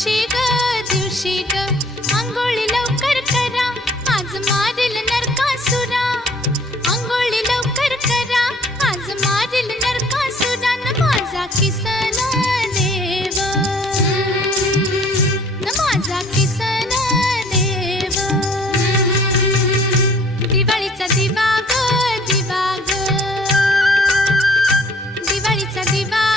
दिवशी ग आंघोळी लवकर करा, आज मारील नरकासुरा. आंघोळी लवकर करा, आज मारील नरकासुरा. न माझा किसन